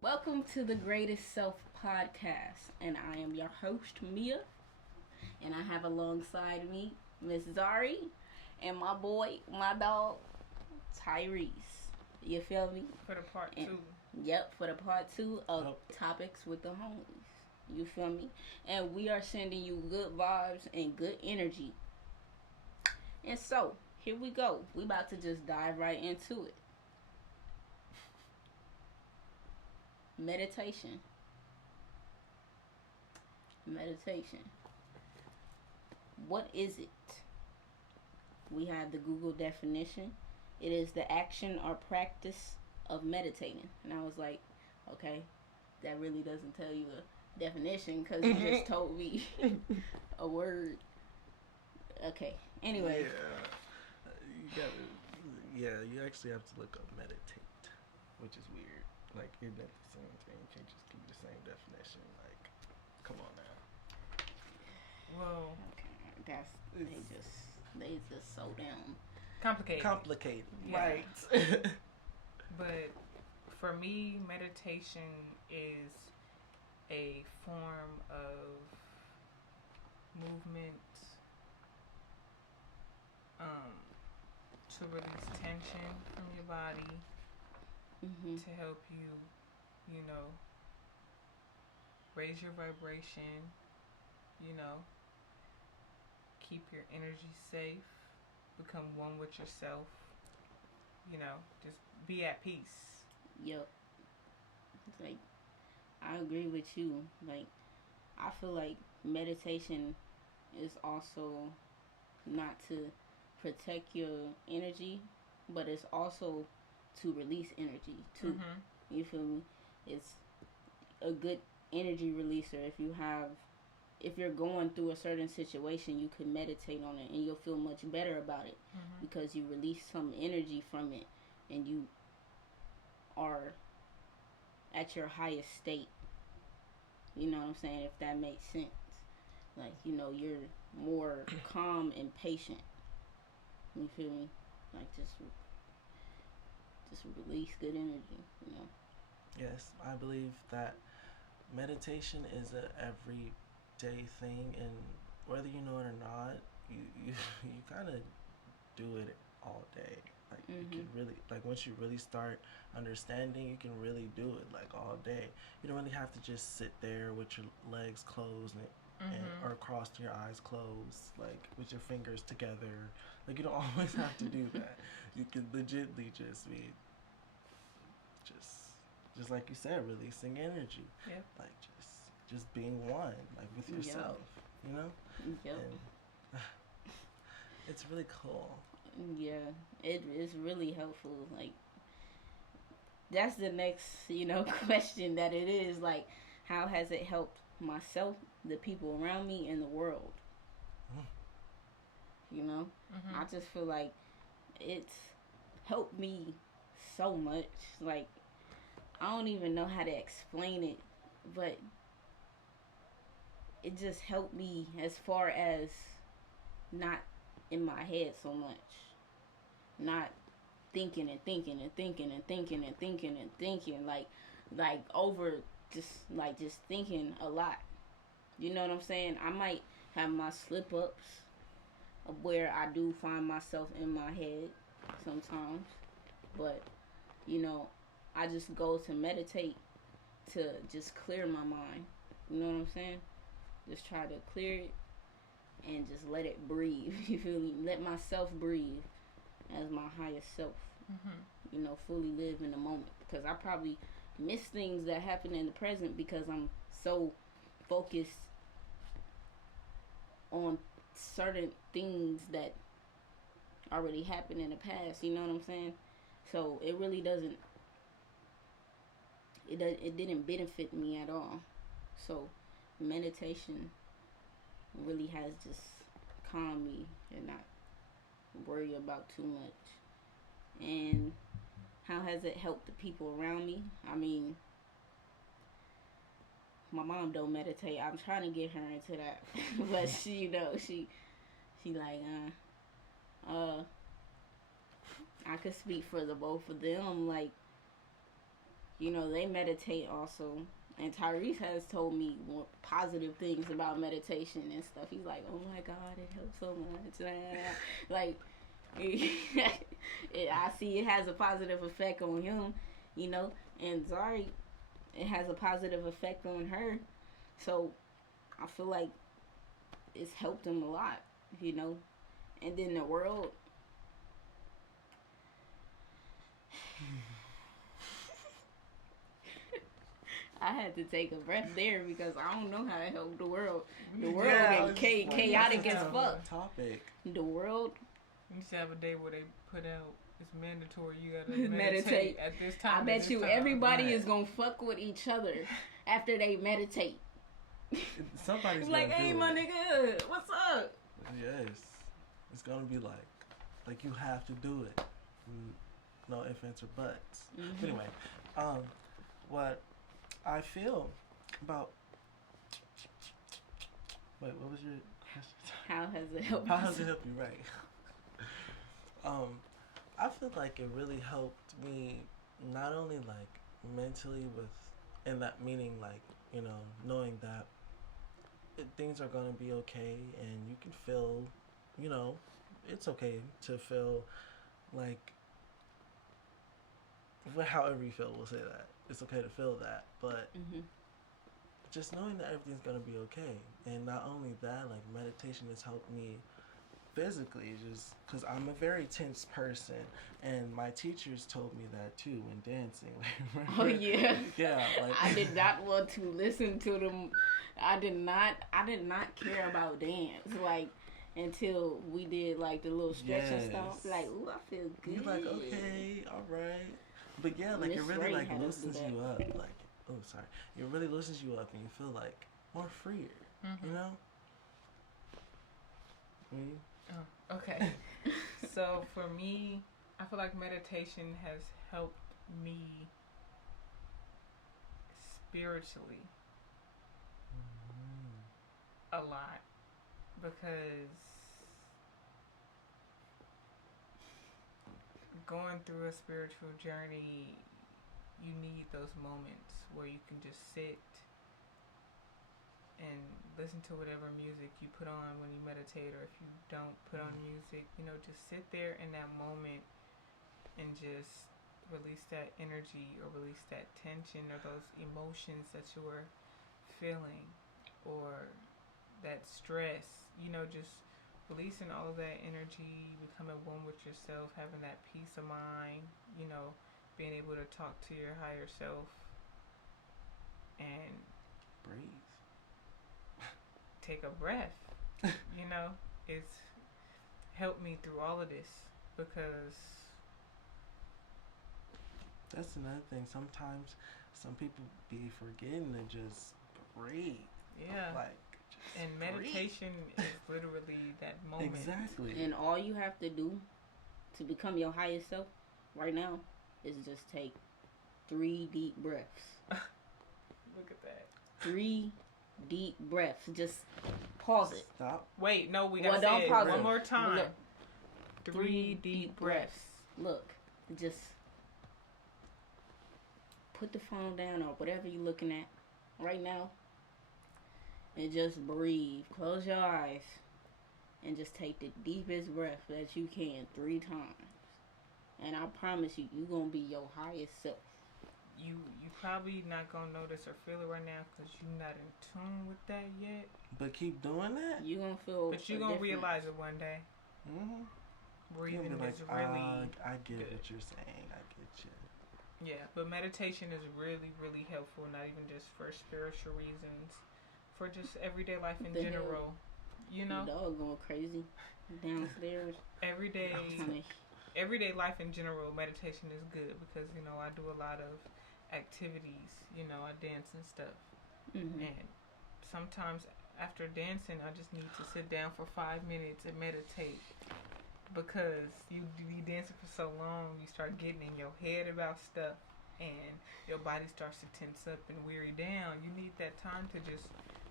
Welcome to the Greatest Self podcast, and I am your host, Mia, and I have alongside me Miss Zari and my boy, my dog, Tyrese. You feel me? For the part two. Yep, for the part two of Topics with the Homies. You feel me? And we are sending you good vibes and good energy. And so, here we go. We about to just dive right into it. Meditation. What is it? We have the Google definition. It is the action or practice of meditating. And I was like, okay, that really doesn't tell you a definition because you just told me a word. Okay. Anyway. You actually have to look up meditate, which is weird. Like, isn't that the same thing? You can't just give you the same definition. Like, come on now. Well, okay, they just so damn complicated, yeah. Right? But for me, meditation is a form of movement to release tension from your body. To help you, raise your vibration, keep your energy safe, become one with yourself, just be at peace. Yep. Like, I agree with you. Like, I feel like meditation is also not to protect your energy, but it's also to release energy too. You feel me? It's a good energy releaser. If you're going through a certain situation, you can meditate on it and you'll feel much better about it because you release some energy from it and you are at your highest state. You know what I'm saying? If that makes sense. Like, you're more calm and patient. You feel me? Like, just release good energy, Yes, I believe that meditation is a everyday thing, and whether you know it or not, you kind of do it all day. Like, you can really, like, once you really start understanding, you can really do it, like, all day. You don't really have to just sit there with your legs closed or crossed, your eyes closed, like, with your fingers together. Like, you don't always have to do that. You can legitly just be just like you said, releasing energy. Yep. Like, just being one, like, with yourself, Yep. And it's really cool. Yeah, it is really helpful. Like, that's the next, question that it is. Like, how has it helped myself, the people around me, and the world? I just feel like it's helped me so much. Like, I don't even know how to explain it, but it just helped me as far as not in my head so much. Not thinking and thinking and thinking and thinking and thinking and thinking. Like over just thinking a lot. You know what I'm saying? I might have my slip ups where I do find myself in my head sometimes. But, I just go to meditate to just clear my mind. You know what I'm saying? Just try to clear it and just let it breathe. You feel me? Let myself breathe as my highest self. Fully live in the moment. Because I probably miss things that happen in the present because I'm so focused on certain things that already happened in the past. You know what I'm saying? So it really doesn't. It didn't benefit me at all. So meditation really has just calmed me and not worry about too much. And How has it helped the people around me? I mean, my mom don't meditate. I'm trying to get her into that, but she like I could speak for the both of them. Like, they meditate also. And Tyrese has told me more positive things about meditation and stuff. He's like, oh my God, it helps so much. Like, I see it has a positive effect on him, and Zari, it has a positive effect on her. So I feel like it's helped him a lot, And then the world. I had to take a breath there because I don't know how to help the world. The world is chaotic as fuck. Topic. The world. You used to have a day where they put out it's mandatory. You gotta meditate at this time. I bet you everybody is gonna fuck with each other after they meditate. Somebody's like, hey, my nigga, what's up? Yes, it's gonna be like you have to do it. No ifs, ands, or buts. Mm-hmm. Anyway, what I feel about. Wait, what was your question? How has it helped? How has it helped you? Right. I feel like it really helped me not only like mentally in that meaning, like, knowing that things are gonna be okay and you can feel, it's okay to feel like however you feel, we'll say that. It's okay to feel that, but just knowing that everything's gonna be okay. And not only that, like meditation has helped me physically, just because I'm a very tense person, and my teachers told me that too when dancing. Oh yeah. Yeah. Like I did not want to listen to them. I did not care about dance until we did like the little stretch and stuff. Like, ooh, I feel good. You're like, okay, all right. But yeah, like it really like loosens you up. Like, oh sorry, it really loosens you up, and you feel like more freer. Mm-hmm. Mm-hmm. Oh, okay. So for me, I feel like meditation has helped me spiritually a lot, because going through a spiritual journey, you need those moments where you can just sit and listen to whatever music you put on when you meditate, or if you don't put on music, just sit there in that moment and just release that energy or release that tension or those emotions that you were feeling, or that stress, just releasing all of that energy, becoming one with yourself, having that peace of mind, being able to talk to your higher self and breathe, take a breath. It's helped me through all of this, because that's another thing. Sometimes some people be forgetting to just breathe. Yeah. And meditation is literally that moment. Exactly. And all you have to do to become your highest self right now is just take 3 deep breaths. Look at that. 3 deep breaths. Just pause it. Stop. Wait, no, we gotta say it one more time. Look, 3 deep breaths. Look, just put the phone down or whatever you're looking at right now. And just breathe. Close your eyes. And just take the deepest breath that you can 3 times. And I promise you, you're going to be your highest self. You probably not going to notice or feel it right now because you're not in tune with that yet. But keep doing that. You're going to feel. But you're going to realize it one day. Mm-hmm. Breathing like, is really I get good. what you're saying. I get you. Yeah, but meditation is really, really helpful, not even just for spiritual reasons. For just everyday life in general, The dog going crazy downstairs. Everyday life in general, meditation is good because I do a lot of activities. I dance and stuff, and sometimes after dancing, I just need to sit down for 5 minutes and meditate, because you be dancing for so long, you start getting in your head about stuff, and your body starts to tense up and weary down. You need that time to just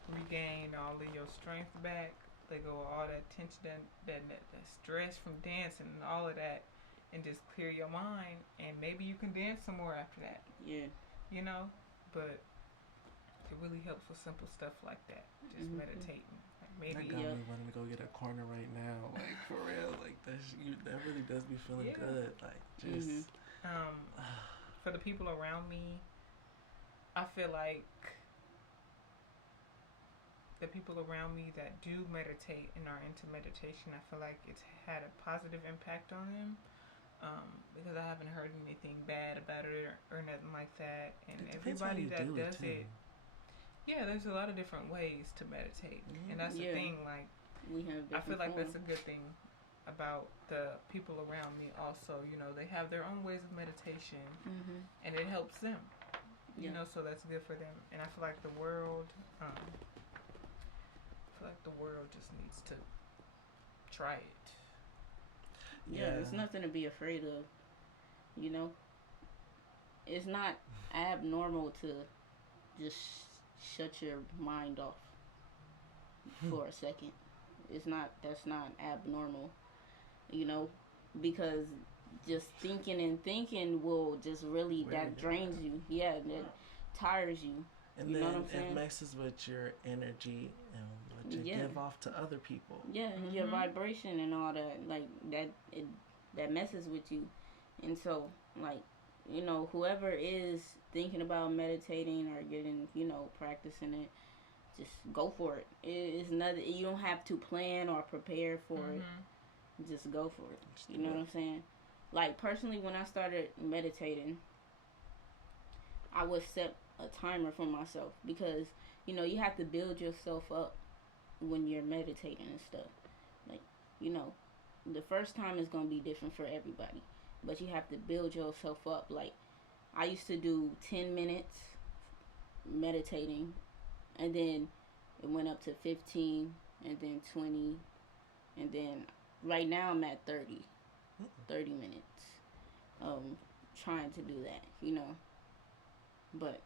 regain all of your strength back, let go of all that tension, that stress from dancing and all of that, and just clear your mind, and maybe you can dance some more after that. Yeah. You know, but it really helps with simple stuff like that. Just meditating. Like maybe that got me wanting to go get a corner right now. Like for real, like that really does me feeling good. Like just for the people around me, I feel like the people around me that do meditate and are into meditation, I feel like it's had a positive impact on them. Because I haven't heard anything bad about it or nothing like that. And everybody that does it, yeah, there's a lot of different ways to meditate. And that's the thing, like, I feel like that's a good thing about the people around me also. You know, they have their own ways of meditation, and it helps them. You know, so that's good for them. And I feel like the world, just needs to try it. Yeah, it's nothing to be afraid of. You know, it's not abnormal to just shut your mind off for a second. That's not abnormal. You know, because just thinking and thinking will just really that drains you. Yeah, that tires you. And you then know what I'm saying? It messes with your energy and what you give off to other people. Yeah, your vibration and all that, like that, that messes with you. And so, like, you know, whoever is thinking about meditating or getting, you know, practicing it, just go for it. It's nothing. You don't have to plan or prepare for it. Just go for it. You know what I'm saying? Like, personally, when I started meditating, I would set a timer for myself because, you know, you have to build yourself up when you're meditating and stuff. Like, you know, the first time is going to be different for everybody, but you have to build yourself up. Like, I used to do 10 minutes meditating, and then it went up to 15, and then 20, and then right now I'm at 30 minutes trying to do that, you know. But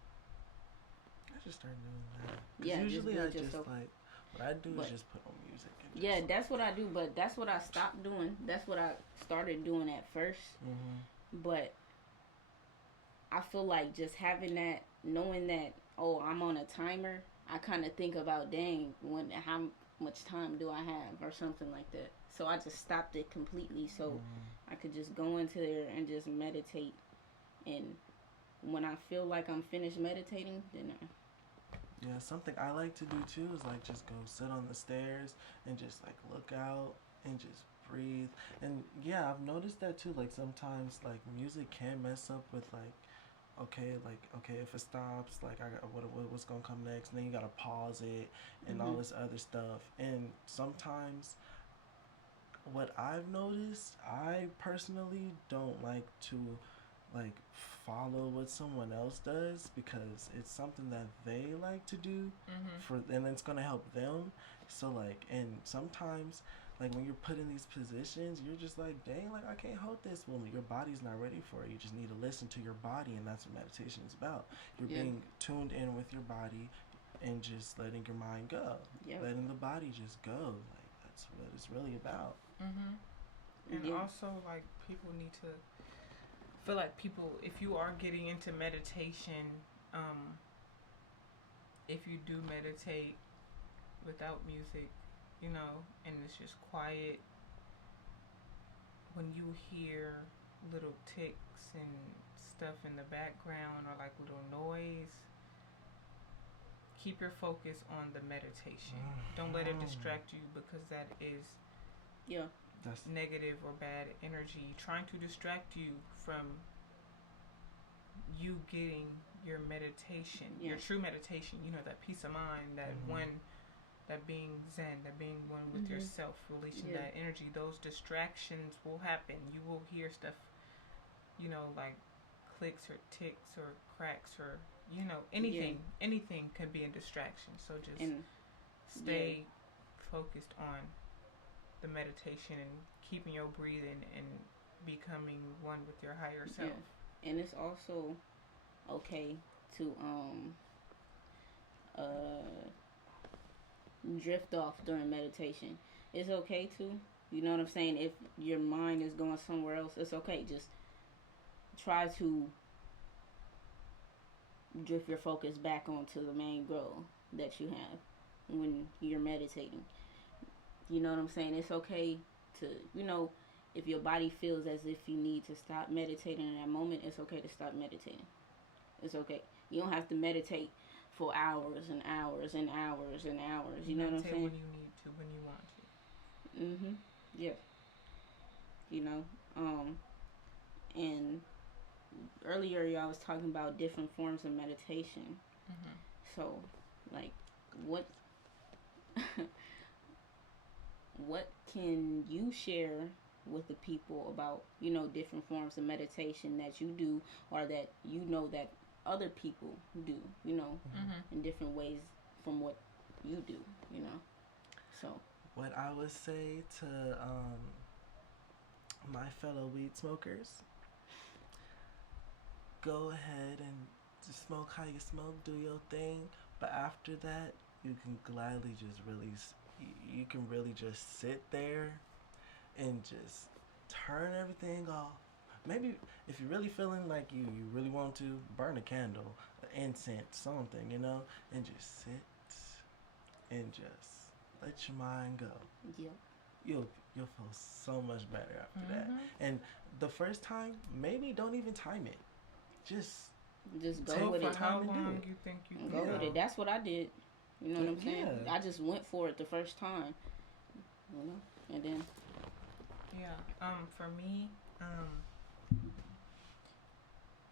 I just started doing that. Yeah, usually I just like what I do is just put on music. And yeah, that's what I do. But that's what I stopped doing. That's what I started doing at first. But I feel like just having that, knowing that, oh, I'm on a timer. I kind of think about, dang, how much time do I have or something like that. So I just stopped it completely so I could just go into there and just meditate. And when I feel like I'm finished meditating, then yeah, something I like to do too is like just go sit on the stairs and just like look out and just breathe. And yeah, I've noticed that too. Like sometimes like music can mess up with like, okay, if it stops, like I got what's gonna come next, and then you gotta pause it and all this other stuff. And sometimes what I've noticed, I personally don't like to like follow what someone else does because it's something that they like to do and it's gonna help them. So like, and sometimes like when you're put in these positions, you're just like, dang, like I can't hold this. Well, your body's not ready for it. You just need to listen to your body, and that's what meditation is about. You're being tuned in with your body and just letting your mind go, letting the body just go. Like that's what it's really about. And also, like, people need to feel like if you are getting into meditation, if you do meditate without music, you know, and it's just quiet, when you hear little ticks and stuff in the background or like little noise, keep your focus on the meditation. Don't let it distract you, because that is that's negative or bad energy trying to distract you from you getting your meditation, your true meditation, you know, that peace of mind, that that being zen, that being one with yourself, releasing that energy. Those distractions will happen. You will hear stuff, you know, like clicks or ticks or cracks or, you know, anything can be a distraction. So just stay focused on the meditation and keeping your breathing and becoming one with your higher self. Yeah. And it's also okay to drift off during meditation. It's okay to, you know what I'm saying? If your mind is going somewhere else, it's okay. Just try to drift your focus back onto the main goal that you have when you're meditating. You know what I'm saying? It's okay to, if your body feels as if you need to stop meditating in that moment, it's okay to stop meditating. It's okay. You don't have to meditate for hours and hours and hours and hours. You know what I'm saying? When you need to, when you want to. Mhm. Yeah. You know. And earlier y'all was talking about different forms of meditation. Mm-hmm. So, like, what what can you share with the people about different forms of meditation that you do or that that other people do in different ways from what you do so what I would say to my fellow weed smokers, go ahead and just smoke how you smoke, do your thing, but after that you can gladly just release. You can really just sit there and just turn everything off. Maybe if you're really feeling like you really want to, burn a candle, incense, something, and just sit and just let your mind go. Yep. You'll feel so much better after that. And the first time, maybe don't even time it. Just go with it. How long you think you can go with it? That's what I did. You know what I'm saying? Yeah. I just went for it the first time. And then. Yeah. For me,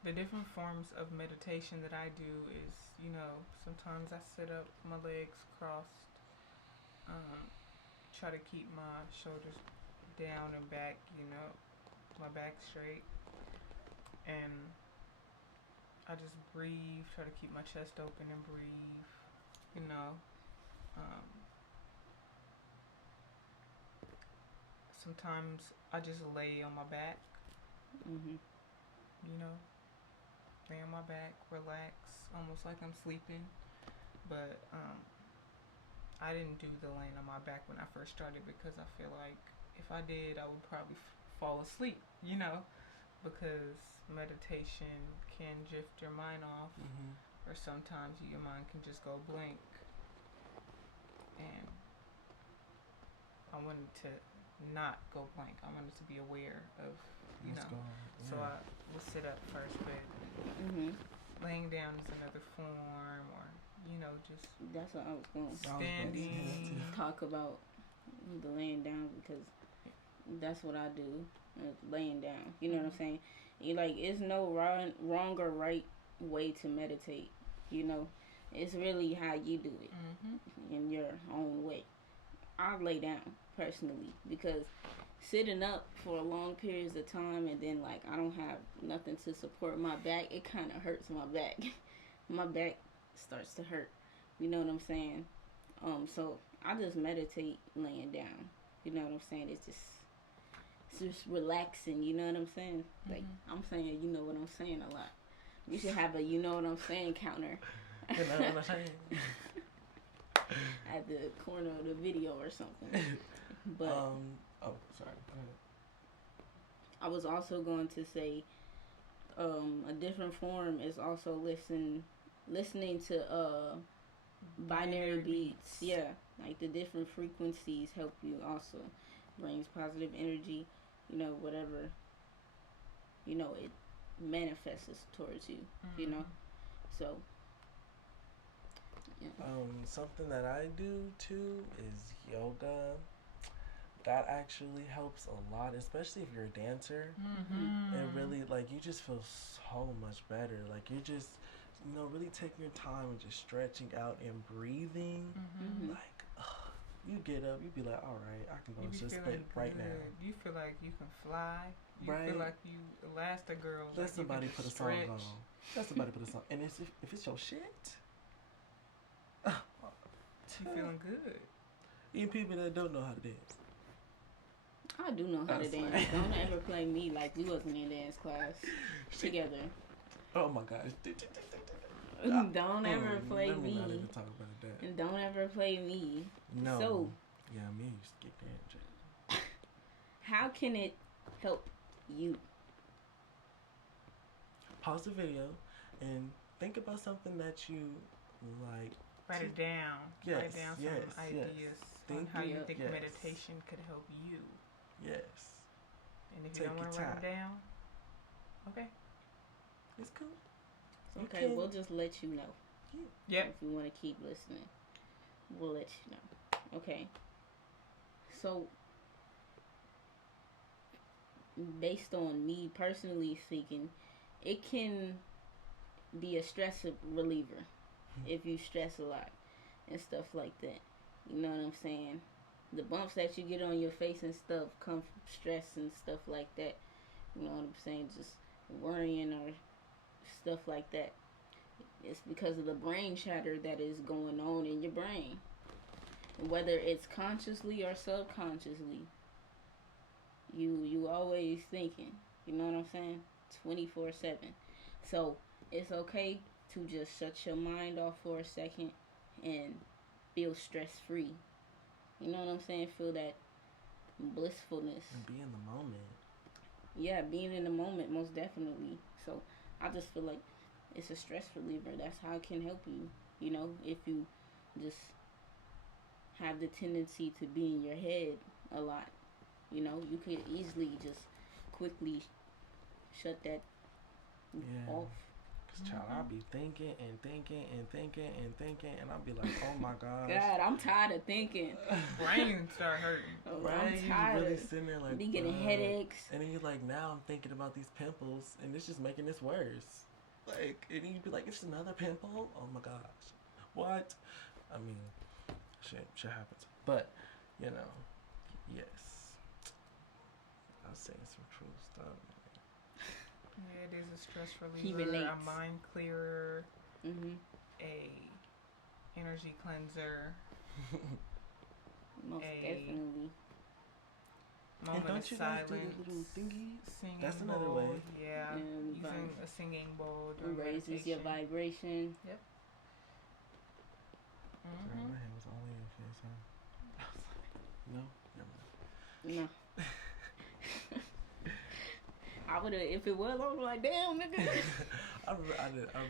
the different forms of meditation that I do is, sometimes I sit up, my legs crossed, try to keep my shoulders down and back, my back straight, and I just breathe, try to keep my chest open and breathe, sometimes I just lay on my back, lay on my back, relax, almost like I'm sleeping, but I didn't do the laying on my back when I first started because I feel like if I did, I would probably fall asleep, because meditation can drift your mind off, or sometimes your mind can just go blank. And I wanted to not go blank. I wanted to be aware of, So I will sit up first, but laying down is another form, or just that's what I was going to standing. Talk about the laying down because that's what I do, laying down. You know what I'm saying? It's no wrong or right way to meditate. It's really how you do it in your own way. I lay down personally because sitting up for long periods of time and then I don't have nothing to support my back, it kind of hurts my back. My back starts to hurt. You know what I'm saying? So I just meditate laying down. You know what I'm saying? It's just relaxing. You know what I'm saying? I'm saying, you know what I'm saying a lot. You should have a you know what I'm saying counter. You know what I'm saying? At the corner of the video or something. But oh, sorry. Go ahead. I was also going to say a different form is also listening to binary beats. Yeah, the different frequencies help you also. Brings positive energy, whatever it manifests towards you, so yeah. Something that I do too is yoga. That actually helps a lot, especially if you're a dancer. It really, you just feel so much better. You're just, really taking your time and just stretching out and breathing. You get up, you be like, all right, I can go to sleep right now. You feel like you can fly. You feel like you Elastigirl. Let somebody put a song on. Let somebody put a song. And if it's your shit, you feeling good. Even people that don't know how to dance. I do know how to dance. like- Don't ever play me like we wasn't in dance class together. Oh my gosh. Don't ever play Let me me. not even talk about that. And don't ever play me. No. So, Yeah, me used to get that. how can it help you? Pause the video and think about something that you like. Write it down. Yes, Write down some yes, ideas yes. on how you Think- think yes. meditation could help you. Yes. And if Take you don't want to your write them down, okay. It's cool. It's You okay, can- we'll just let you know. Yep. If you want to keep listening, we'll let you know. Okay. So, based on me personally speaking, it can be a stress reliever if you stress a lot and stuff like that. You know what I'm saying? The bumps that you get on your face and stuff come from stress and stuff like that. You know what I'm saying? Just worrying or stuff like that. It's because of the brain chatter that is going on in your brain. Whether it's consciously or subconsciously. You always thinking. You know what I'm saying? 24/7. So it's okay to just shut your mind off for a second and feel stress free. You know what I'm saying? Feel that blissfulness. And be in the moment. Yeah, being in the moment, most definitely. So I just feel like it's a stress reliever. That's how it can help you. You know, if you just have the tendency to be in your head a lot, you know, you could easily just quickly shut that Yeah. off. Cause child, I'll be thinking and thinking and thinking and thinking, and I'll be like, oh my gosh. God, I'm tired of thinking. Brain start hurting. Oh, Right? I'm You tired. really sitting there like, Be getting "Bruh." headaches. And then you're like, now I'm thinking about these pimples, and it's just making this worse. Like, and you'd be like, it's another pimple? Oh my gosh. What? I mean, shit happens. But, you know, yes. I was saying some true stuff. Yeah, it is a stress He reliever, relates. a mind clearer, Mm-hmm. a energy cleanser, Most A- definitely. moment don't of you guys silence, do the little thingies? singing That's another bowl, way. yeah, And using a singing bowl during It raises your meditation. vibration. Sorry, Mhm. my hand was only in face, huh? No? Never mind. No. I would have, if it was, I would be like, damn, nigga. I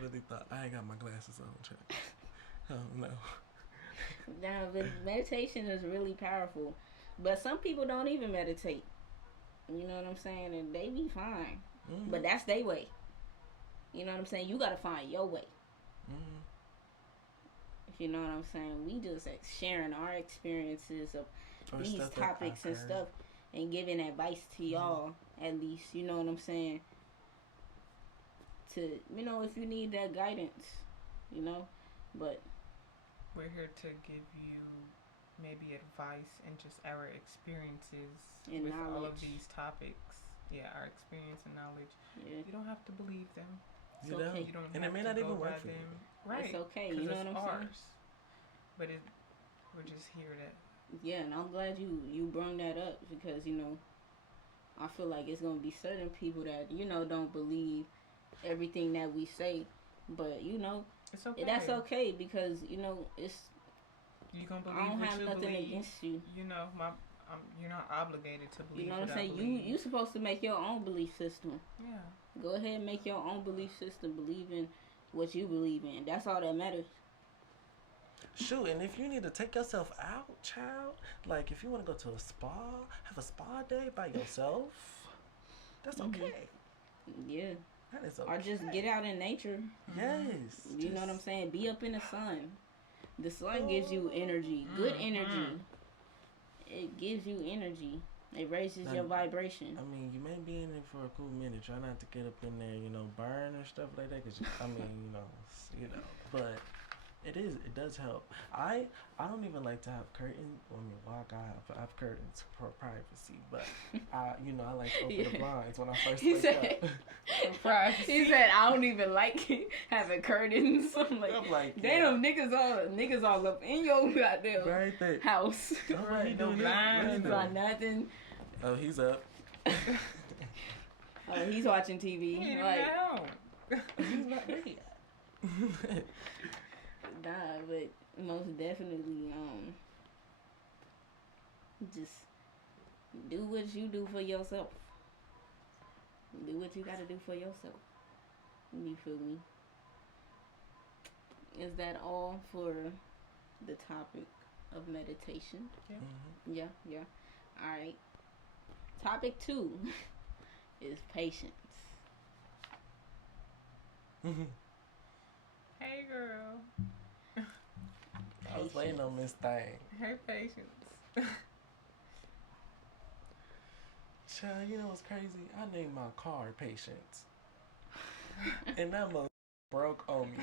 really thought I ain't got my glasses on. Check. Oh no. Now, but meditation is really powerful. But some people don't even meditate. You know what I'm saying? And they be fine. Mm-hmm. But that's their way. You know what I'm saying? You got to find your way. Mm-hmm. You know what I'm saying? We just sharing our experiences of Or these stuff that topics I've and heard. stuff and giving advice to y'all, at least. You know what I'm saying? To, you know, if you need that guidance, you know? But We're here to give you maybe advice and just our experiences And with all of knowledge. these topics. Yeah, our experience and knowledge. yeah, You don't have to believe them. It's You okay. don't. You don't And it have may to not go even by work for them. you. Right. it's okay. 'cause You know it's what I'm saying? ours. But we're just here to. Yeah, and I'm glad you brought that up because, you know, I feel like it's going to be certain people that, you know, don't believe everything that we say. But, you know, It's okay. that's okay because, you know, it's, You gonna believe I don't what have you nothing believe. against you. You know, you're not obligated to believe You know what what I'm saying? I believe. You supposed to make your own belief system. Yeah. Go ahead and make your own belief system. Believe in what you believe in. That's all that matters. Shoot, and if you need to take yourself out, child, like if you want to go to a spa, have a spa day by yourself, that's Mhm. okay. Yeah. That is okay. Or just get out in nature. Yes. You know what I'm just- saying? Be up in the sun. The sun gives you energy. Good energy. It gives you energy. It raises Now, your vibration. I mean, you may be in it for a cool minute. Try not to get up in there, you know, burn or stuff like that. Cause I mean, but it does help. I don't even like to have curtains. I mean, well, I have curtains for privacy, but I like to open the Yeah. blinds when I first He wake said- up. He said, "I don't even like having curtains." I'm like, damn, niggas all up in your goddamn right there. house. Nobody No doing blinds, that. It's no- not nothing. Oh, he's up. Oh, he's watching TV. He ain't Like, even at home. He's not ready yet. nah, but most definitely, just do what you do for yourself. Do what you gotta do for yourself. You feel me? Is that all for the topic of meditation? Yeah. Mm-hmm. Yeah. All right. Topic 2 is patience. Hey, girl. I was waiting on Miss Thing. Hey, patience. Child, you know what's crazy? I named my car Patience. And that mother broke on me.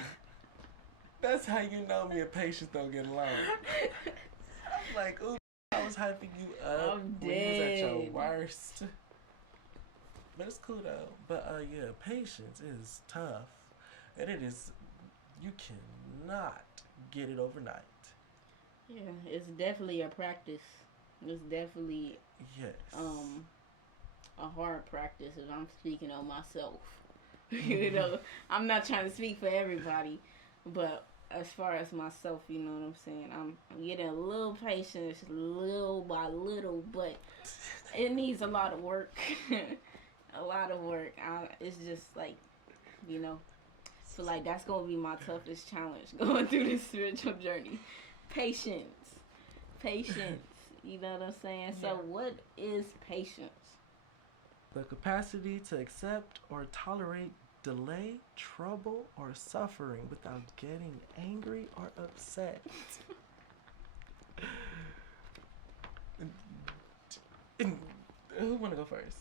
That's how you know me and Patience don't get along. I'm like, ooh, I was hyping you up I'm when you was at your dead. worst. But it's cool though. But yeah, patience is tough. And it is, you cannot get it overnight. Yeah, it's definitely a practice. It's definitely Yes. a hard practice if I'm speaking on myself. You know, I'm not trying to speak for everybody, but as far as myself, you know what I'm saying? I'm getting a little patience, little by little, but it needs a lot of work. A lot of work. It's just like, you know, so like that's going to be my toughest challenge going through this spiritual journey. Patience. You know what I'm saying? Yeah. So what is patience? The capacity to accept or tolerate delay, trouble, or suffering without getting angry or upset. Who want to go first?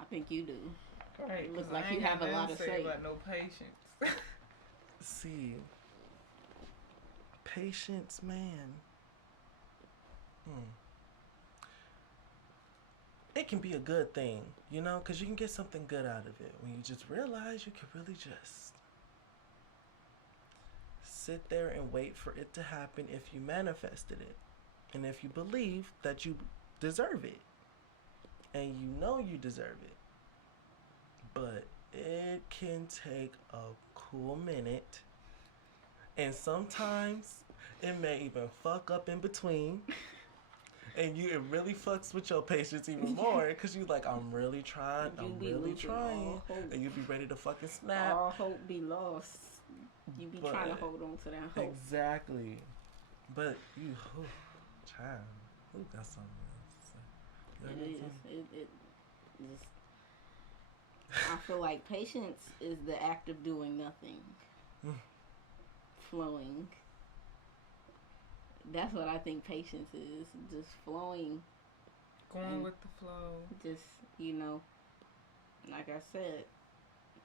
I think you do. Right. It looks 'cause like I you ain't have got a lot nothing to say say. about no patience. See, patience, man. It can be a good thing, you know, because you can get something good out of it when you just realize you can really just sit there and wait for it to happen if you manifested it and if you believe that you deserve it and you know you deserve it. But it can take a cool minute, and sometimes it may even fuck up in between. And it really fucks with your patience even more because you like, I'm really trying, I'm really trying, and you be ready to fucking snap. All hope be lost. You be trying to hold on to that hope. Exactly. But you, child, who got something else to say? It is. It just, I feel like patience is the act of doing nothing. Flowing. That's what I think patience is. Just flowing. Going with the flow. Just, you know, like I said,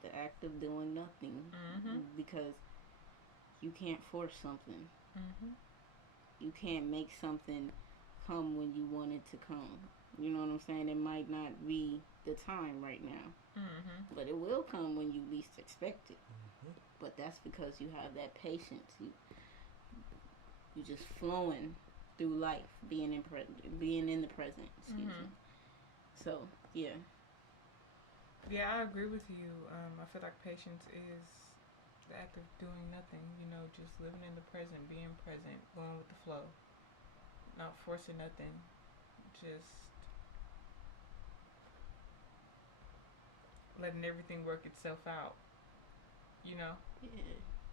the act of doing nothing. Mm-hmm. Because you can't force something. Mm-hmm. You can't make something come when you want it to come. You know what I'm saying? It might not be the time right now. Mm-hmm. But it will come when you least expect it. Mm-hmm. But that's because you have that patience. You just flowing through life, being in the present. Excuse me. So yeah. Yeah, I agree with you. I feel like patience is the act of doing nothing. You know, just living in the present, being present, going with the flow, not forcing nothing, just letting everything work itself out. You know, Yeah.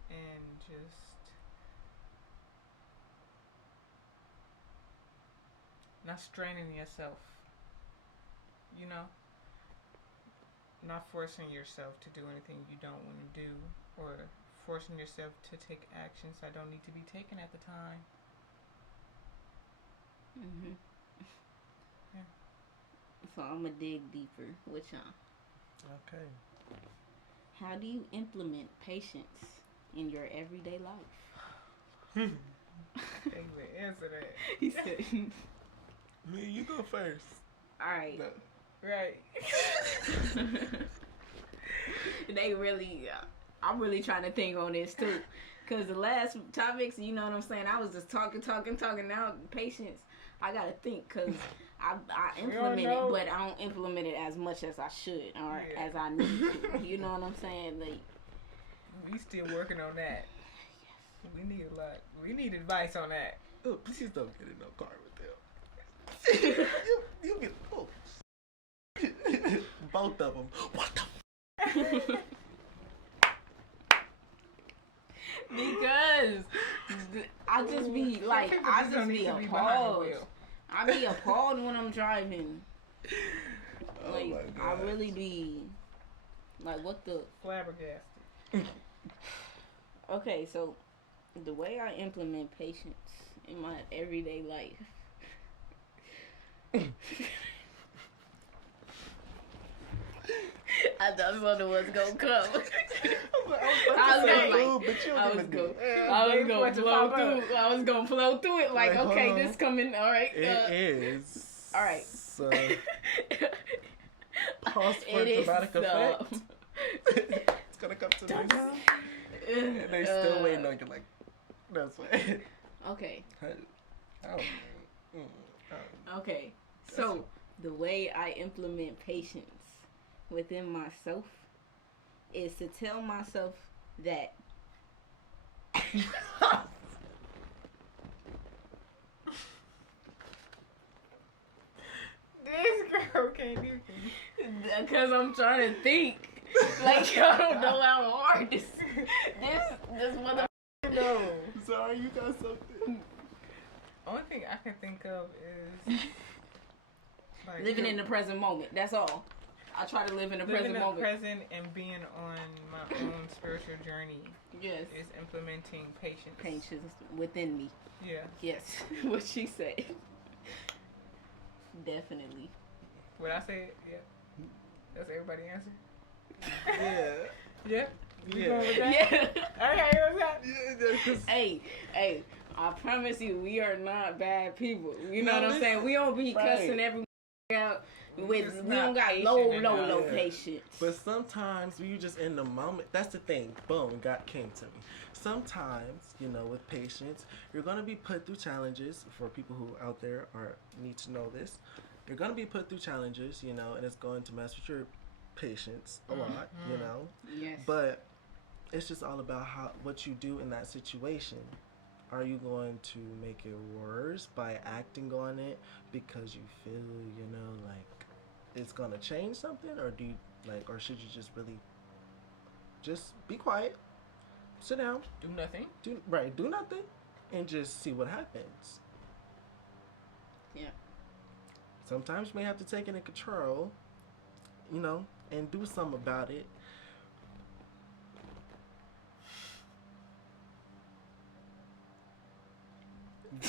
and just not straining yourself, you know, not forcing yourself to do anything you don't want to do, or forcing yourself to take actions that don't need to be taken at the time. Mhm. Yeah. So I'm gonna dig deeper with y'all. Okay. How do you implement patience in your everyday life? They would answer that. He said, Me, you go first. "All right." No. Right. They really, I'm really trying to think on this too, cause the last topics, you know what I'm saying. I was just talking. Now patience, I gotta think because I implement it, but I don't implement it as much as I should or as I need to. You know what I'm saying? Like, we still working on that. We need a lot. We need advice on that. Oh, please don't get in no car with them. you get both of them. What the? Because I just be like, I just be appalled. I be appalled when I'm driving. Like, I really be like, what the flabbergasted. Okay, so the way I implement patience in my everyday life. I thought one was gonna come. I was gonna flow through it like, okay, this coming. All right, it is. All right. Pause for dramatic effect. It's gonna come to me now. And they still waiting on you. Like, that's right. Okay. Oh. Okay. So the way I implement patience within myself is to tell myself that this girl can't do this. Because I'm trying to think. Like, I don't know how hard this mother. No. Sorry, you got something. Only thing I can think of is like, living in the present moment. That's all. I try to live in the present moment. Living in the present and being on my own spiritual journey. Yes. Is implementing patience. Patience within me. Yeah. Yes. What she said. Definitely. What I said? Yeah. That's everybody's answer? Yeah. Yeah? You going with that? Yeah. Okay, what's that? Hey, I promise you, we are not bad people. You know what I'm saying? We don't be cussing every out. We don't got low patience. But sometimes you just in the moment. That's the thing. Boom, came to me. Sometimes, with patience, you're gonna be put through challenges. For people who out there need to know this, you're gonna be put through challenges, and it's going to mess with your patience a lot, Yes. But it's just all about what you do in that situation. Are you going to make it worse by acting on it because you feel, like it's gonna change something, or do you or should you just really just be quiet, sit down, do nothing, do nothing, and just see what happens? Yeah. Sometimes you may have to take it in control, and do something about it.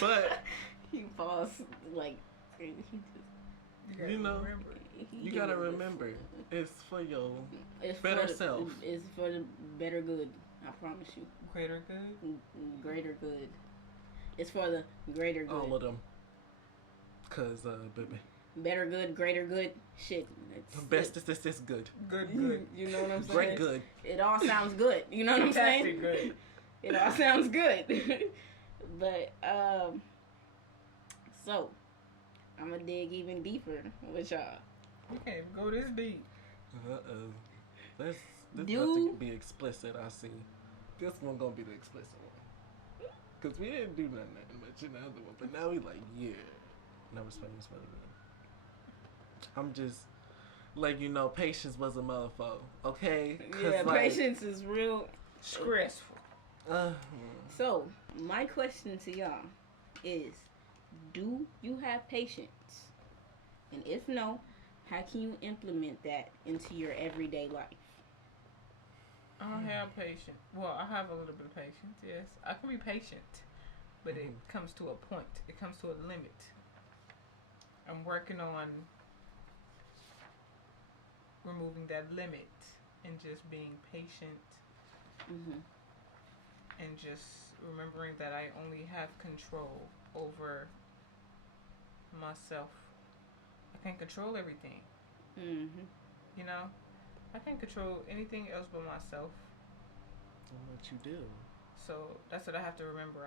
But he paused he just you gotta remember it's for your better self. It's for the better good. I promise you. Greater good. Greater good. It's for the greater good. All of them. 'Cause baby. Better good, greater good, shit. Best is good. Good. You know what I'm saying? Great good. It all sounds good. You know what I'm saying? Good. It all sounds good. But so I'm gonna dig even deeper with y'all. We can't go this deep. This about to be explicit. I see. This one gonna be the explicit one. 'Cause we didn't do nothing much in the other one, but now we yeah. No, it's funny. I'm just patience was a motherfucker. Okay. Yeah, patience is real stressful. So my question to y'all is, do you have patience? And if no, how can you implement that into your everyday life? I don't have patience. Well, I have a little bit of patience, yes. I can be patient, but it comes to a point. It comes to a limit. I'm working on removing that limit and just being patient and just remembering that I only have control over myself. I can't control everything. I can't control anything else but myself. And what you do. So that's what I have to remember.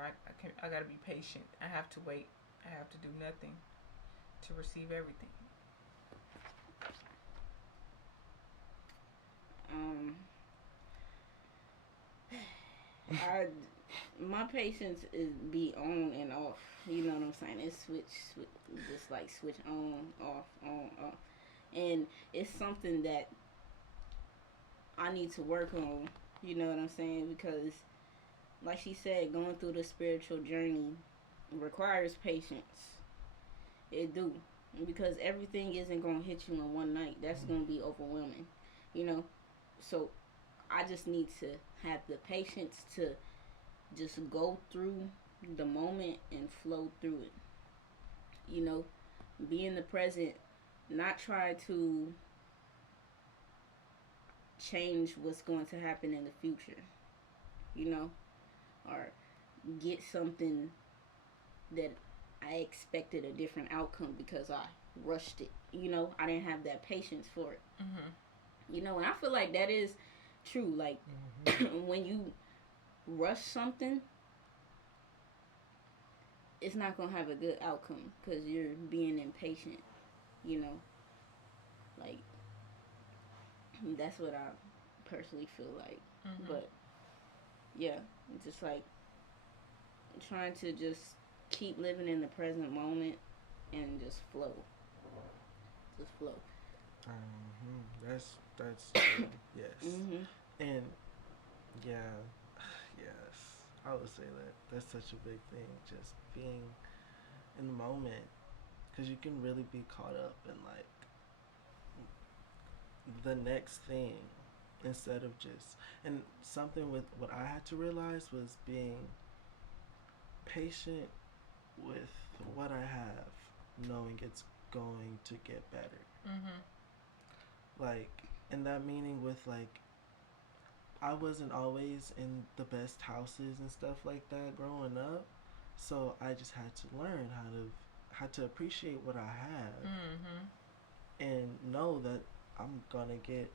I gotta be patient. I have to wait I have to do nothing to receive everything. Um, I my patience is be on and off. You know what I'm saying? It's just like switch on, off, and it's something that I need to work on. You know what I'm saying? Because, like she said, going through the spiritual journey requires patience. It do, because everything isn't gonna hit you in one night. That's gonna be overwhelming. You know, so I just need to have the patience to just go through the moment and flow through it. You know, be in the present, not try to change what's going to happen in the future, you know, or get something that I expected a different outcome because I rushed it. You know, I didn't have that patience for it. Mm-hmm. You know, and I feel like that is true. Like, when you rush something, it's not gonna have a good outcome because you're being impatient. You know, like, that's what I personally feel like. Mm-hmm. But yeah, just like trying to just keep living in the present moment and just flow, just flow. That's true. Yes, Mhm. and yeah, yes, I would say that that's such a big thing. Just being in the moment, because you can really be caught up in like the next thing instead of just, and something with what I had to realize was being patient with what I have, knowing it's going to get better. Mm-hmm. Like, and that meaning with like, I wasn't always in the best houses and stuff like that growing up, so I just had to learn how to appreciate what I have Mm-hmm. and know that I'm gonna get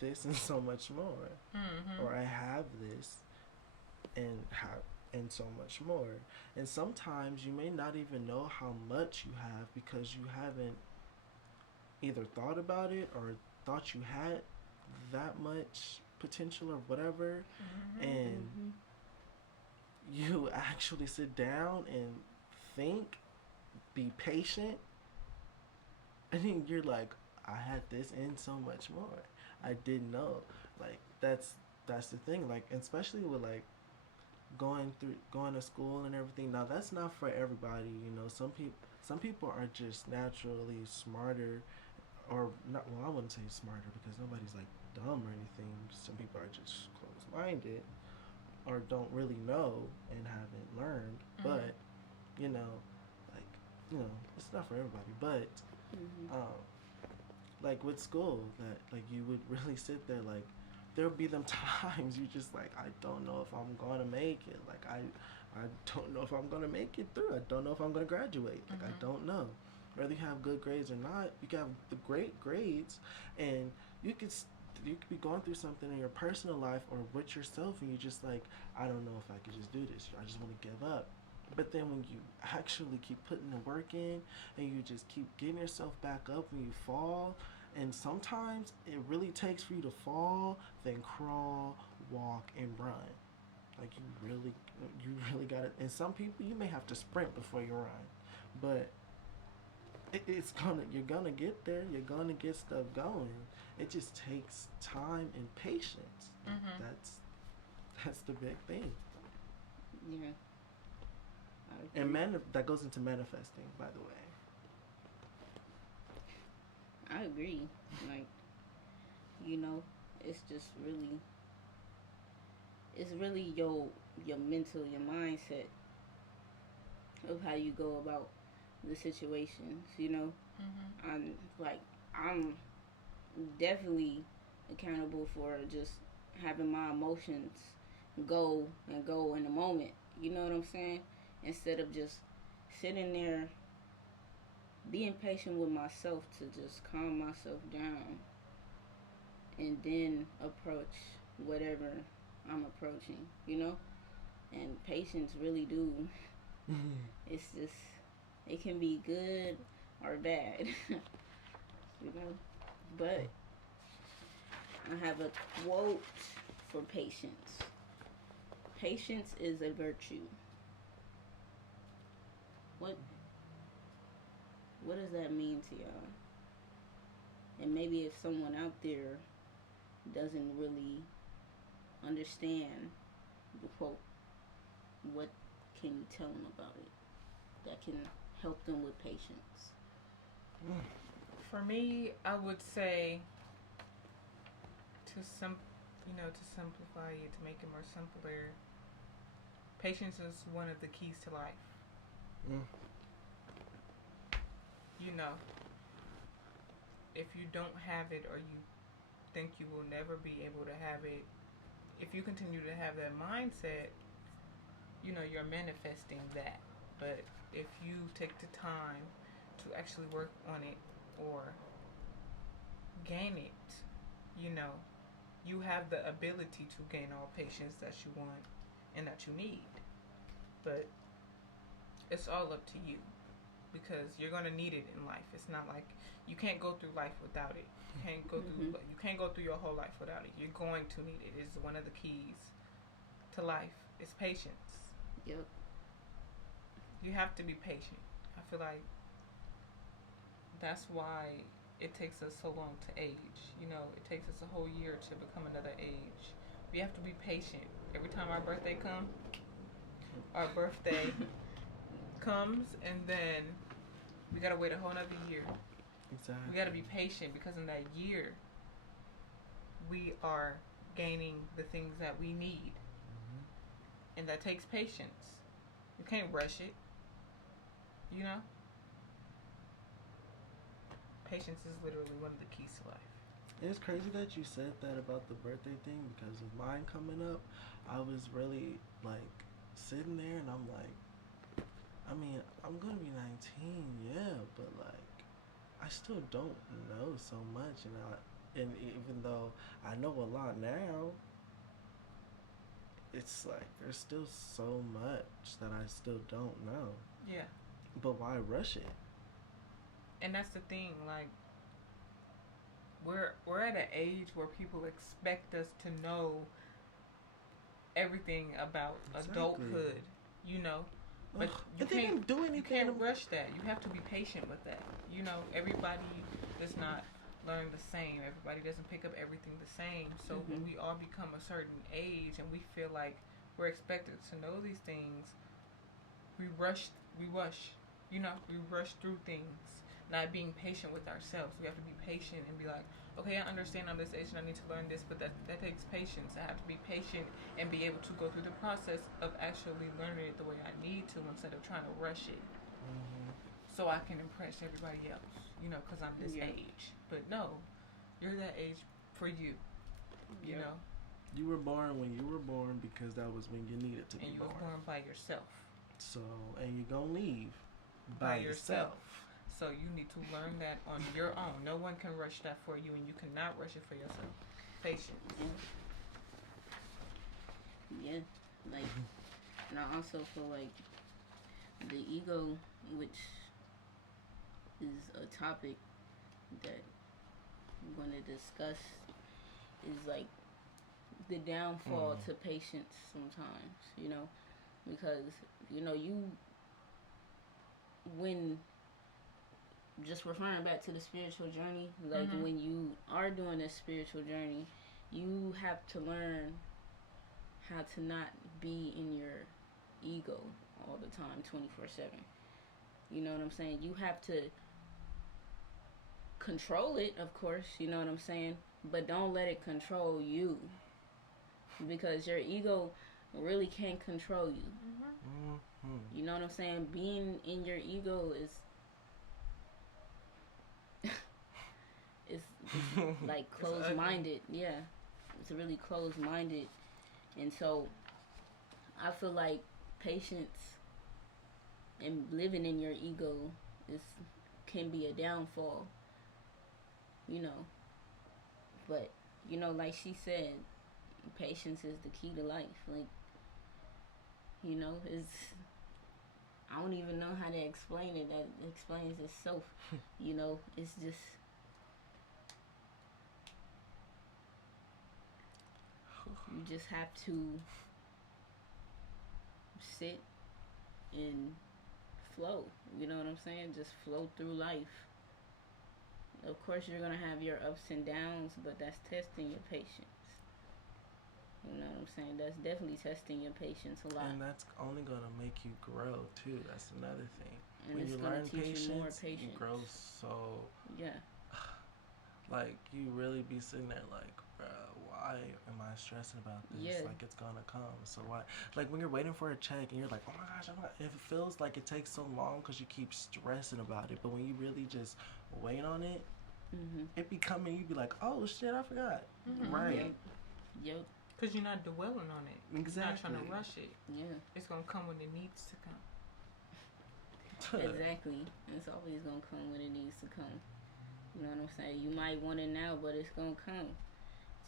this and so much more, Mm-hmm. or I have this and have and so much more. And sometimes you may not even know how much you have because you haven't either thought about it or thought you had that much potential or whatever. Mm-hmm. And Mhm. you actually sit down and think, be patient, and then you're like, I had this and so much more. I didn't know. Like, that's the thing. Like, especially with like going to school and everything. Now that's not for everybody. You know, some people are just naturally smarter, or not. Well, I wouldn't say smarter because nobody's like dumb or anything. Some people are just closed minded or don't really know and haven't learned. Mm-hmm. But you know, like it's not for everybody. But Mhm. um, like with school, that like you would really sit there like there'll be them times you just like I don't know if I'm gonna make it. Like I don't know if I'm gonna make it through. I don't know if I'm gonna graduate. Like I Mm-hmm. don't know. Whether you have good grades or not, you can have the great grades, and you could you could be going through something in your personal life or with yourself, and you just like I don't know if I could just do this. I just want to give up. But then when you actually keep putting the work in and you just keep getting yourself back up when you fall, and sometimes it really takes for you to fall, then crawl, walk, and run. Like you really got to. And some people you may have to sprint before you run, but it's gonna you're gonna get there. You're gonna get stuff going. It just takes time and patience. Mm-hmm. That's the big thing. Yeah, I And agree. that goes into manifesting, by the way. I agree. Like, you know, it's just really, it's really your mental, your mindset of how you go about the situations. You know, Mm-hmm. I'm like, I'm definitely accountable for just having my emotions go and go in the moment. You know what I'm saying? Instead of just sitting there being patient with myself to just calm myself down and then approach whatever I'm approaching, you know? And patience really do. It's just It can be good or bad. You know? But I have a quote for patience. Patience is a virtue. What what does that mean to y'all? And maybe if someone out there doesn't really understand the quote, what can you tell them about it that can help them with patience? For me, I would say to simplify it, to make it more simpler. Patience is one of the keys to life. Mm. You know, if you don't have it or you think you will never be able to have it, if you continue to have that mindset, you're manifesting that. But if you take the time to actually work on it or gain it, you know, you have the ability to gain all patience that you want and that you need. But it's all up to you because you're going to need it in life. It's not like you can't go through life without it. You can't go through your whole life without it. You're going to need it. It's one of the keys to life. It's patience. Yep. You have to be patient. I feel like that's why it takes us so long to age. It takes us a whole year to become another age. We have to be patient. Every time our birthday comes, and then we gotta wait a whole another year. Exactly. We gotta be patient because in that year, we are gaining the things that we need, and that takes patience. You can't rush it. Patience is literally one of the keys to life. It's crazy that you said that about the birthday thing because with mine coming up, I was really like sitting there and I'm like, I mean, I'm gonna be 19, yeah, but like, I still don't know so much, and even though I know a lot now, it's like there's still so much that I still don't know. Yeah. But why rush it? And that's the thing, like we're at an age where people expect us to know everything about adulthood, But you can't do anything. You can't rush that. You have to be patient with that. Everybody does not learn the same. Everybody doesn't pick up everything the same. So when we all become a certain age and we feel like we're expected to know these things, we rush. We rush through things, not being patient with ourselves. We have to be patient and be like, okay, I understand I'm this age and I need to learn this, but that takes patience. I have to be patient and be able to go through the process of actually learning it the way I need to instead of trying to rush it so I can impress everybody else, because I'm this age. But no, you're that age for you, you know. You were born when you were born because that was when you needed to be born. And you were born by yourself. So, and you're going to leave by yourself. So you need to learn that on your own. No one can rush that for you, and you cannot rush it for yourself. Patience. Yeah. Like, and I also feel like the ego, which is a topic that I'm going to discuss, is like the downfall to patience sometimes, because, when just referring back to the spiritual journey, like when you are doing this spiritual journey, you have to learn how to not be in your ego all the time, 24/7. You know what I'm saying? You have to control it, of course, you know what I'm saying? But don't let it control you. Because your ego really can't control you. You know what I'm saying? Being in your ego is it's like closed-minded. Yeah, it's really closed-minded, and so I feel like patience and living in your ego can be a downfall. But like she said, patience is the key to life. Like, it's I don't even know how to explain it. That explains itself. It's just you just have to sit and flow. You know what I'm saying? Just flow through life. Of course, you're gonna have your ups and downs, but that's testing your patience. You know what I'm saying? That's definitely testing your patience a lot. And that's only gonna make you grow too. That's another thing. And When it's you gonna learn teach you more patience, you patience. grow so. Yeah. Like you really be sitting there like, bruh, why am I stressing about this? Yeah. Like it's gonna come. So why? Like when you're waiting for a check and you're like, oh my gosh, if it feels like it takes so long because you keep stressing about it, but when you really just wait on it, it be coming. You be like, oh shit, I forgot. Right. Yep. Because you're not dwelling on it. Exactly. You're not trying to rush it. Yeah. It's gonna come when it needs to come. Exactly. It's always gonna come when it needs to come. You know what I'm saying? You might want it now, but it's gonna come.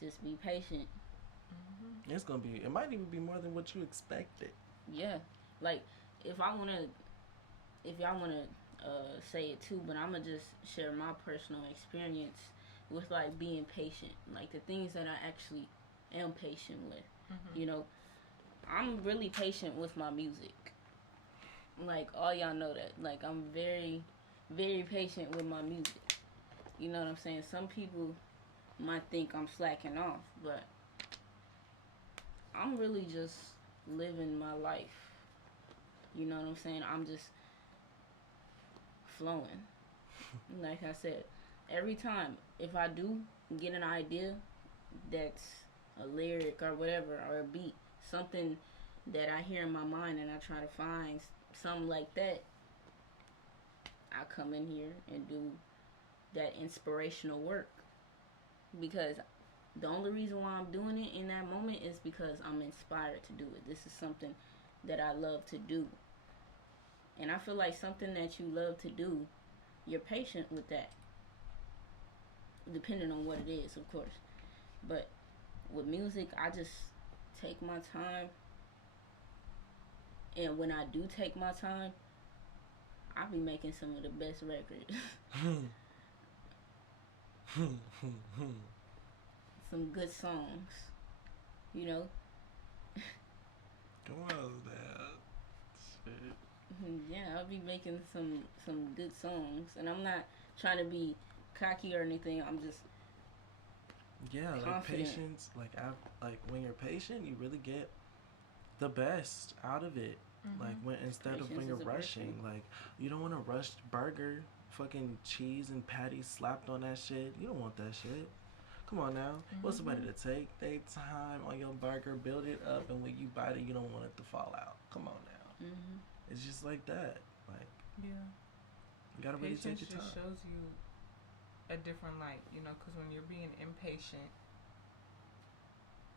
Just be patient. It's gonna be. It might even be more than what you expected. Yeah. Like if y'all wanna say it too, but I'm gonna just share my personal experience with like being patient. Like the things that I actually am patient with. I'm really patient with my music. Like all y'all know that. Like I'm very, very patient with my music. You know what I'm saying? Some people might think I'm slacking off, but I'm really just living my life. You know what I'm saying? I'm just flowing. Like I said, every time if I do get an idea that's a lyric or whatever or a beat, something that I hear in my mind and I try to find something like that, I come in here and do that inspirational work because the only reason why I'm doing it in that moment is because I'm inspired to do it. This is something that I love to do. And I feel like something that you love to do, you're patient with that. Depending on what it is, of course. But with music, I just take my time. And when I do take my time, I'll be making some of the best records. Some good songs. You know? Come on, man. Shit. Yeah, I'll be making some good songs. And I'm not trying to be cocky or anything. I'm just confident. Like patience. Like when you're patient, you really get the best out of it. Like instead of when you're rushing, like you don't want to rush burger, fucking cheese and patties slapped on that shit. You don't want that shit. Come on now. What's somebody to take their time on your burger, build it up, and when you bite it, you don't want it to fall out. Come on now. It's just like that. Like you gotta really take your time. Patience just shows you a different light, because when you're being impatient,